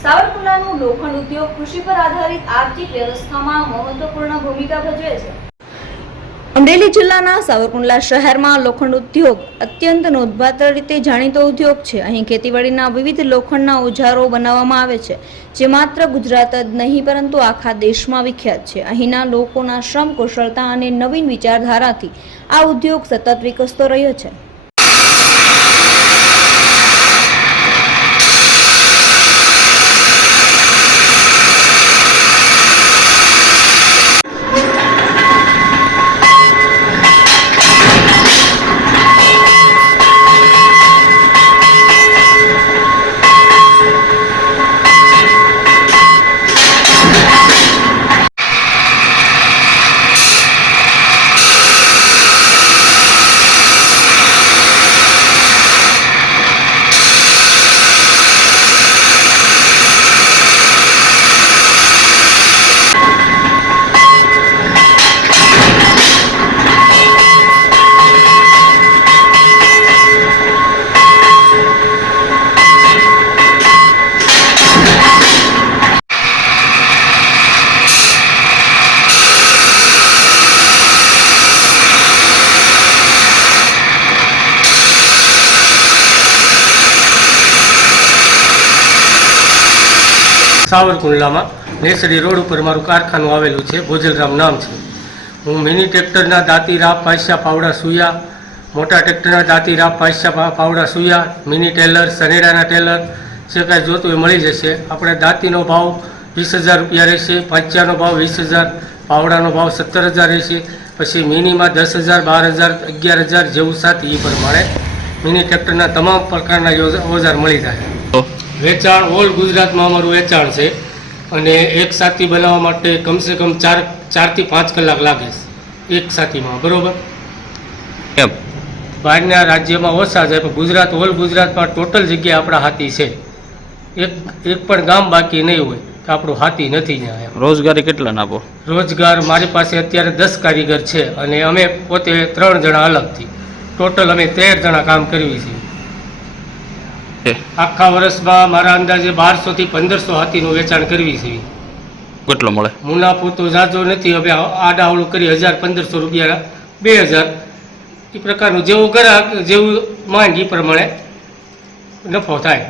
સાવરકુંડલાનું લોખંડ ઉદ્યોગ કૃષિ પર આધારિત આર્થિક વ્યવસ્થામાં મહત્વપૂર્ણ ભૂમિકા ભજવે છે. અમરેલી જિલ્લાના સાવરકુંડલા શહેરમાં લોખંડ ઉદ્યોગ અત્યંત નોંધપાત્ર રીતે જાણીતો ઉદ્યોગ છે. અહીં ખેતીવાડીના વિવિધ લોખંડના ઓજારો બનાવવામાં આવે છે, જે માત્ર ગુજરાત જ નહીં પરંતુ આખા દેશમાં વિખ્યાત છે. અહીંના લોકોના શ્રમ કુશળતા અને નવીન વિચારધારાથી આ ઉદ્યોગ સતત વિકસતો રહ્યો છે. સાવરકુંડલામાં નેસડી રોડ ઉપર મારું કારખાનું આવેલું છે. ભોજલરામ નામ છે. હું મિની ટ્રેક્ટરના દાંતી રાપ પાયસા પાવડા સુયા, મોટા ટ્રેક્ટરના દાંતી રાપ પાયસા પાવડા સુયા, મિની ટેલર, સનેડાના ટેલર જે કાંઈ જોતું એ મળી જશે. આપણે દાંતીનો ભાવ 20,000 રૂપિયા રહેશે, પાયસાનો ભાવ 20,000, પાવડાનો ભાવ 17,000 રહેશે. પછી મિનીમાં 10,000, 12,000, 11,000 જેવું સાથી એ પ્રમાણે મિની ટ્રેક્ટરના તમામ પ્રકારના ઓજાર મળી જાય. વેચાણ ઓલ ગુજરાતમાં અમારું વેચાણ છે અને એક સાથી બનાવવા માટે કમસે કમ 4 થી 5 કલાક લાગે છે એક સાથીમાં. બરોબર, બહારના રાજ્યમાં ઓછા છે પણ ગુજરાત ઓલ ગુજરાતમાં ટોટલ જગ્યાએ આપણા હાથી છે. એક પણ ગામ બાકી નહીં હોય કે આપણું હાથી નથી ત્યાં. રોજગારી કેટલા આપો? રોજગાર મારી પાસે અત્યારે 10 કારીગર છે અને અમે પોતે 3 જણા અલગથી, ટોટલ અમે 13 જણા કામ કરવી છીએ. આખા વર્ષમાં મારા અંદાજે 1200 થી 1500 હાથીનું વેચાણ કરવી છે. કેટલો મળે? મુનાફો તો ઝાઝો નથી. હવે આડાવડું કરી 1,000-1,500 રૂપિયા, 2,000 એ પ્રકારનું જેવું ગ્રાહક જેવું માંગ એ પ્રમાણે નફો થાય.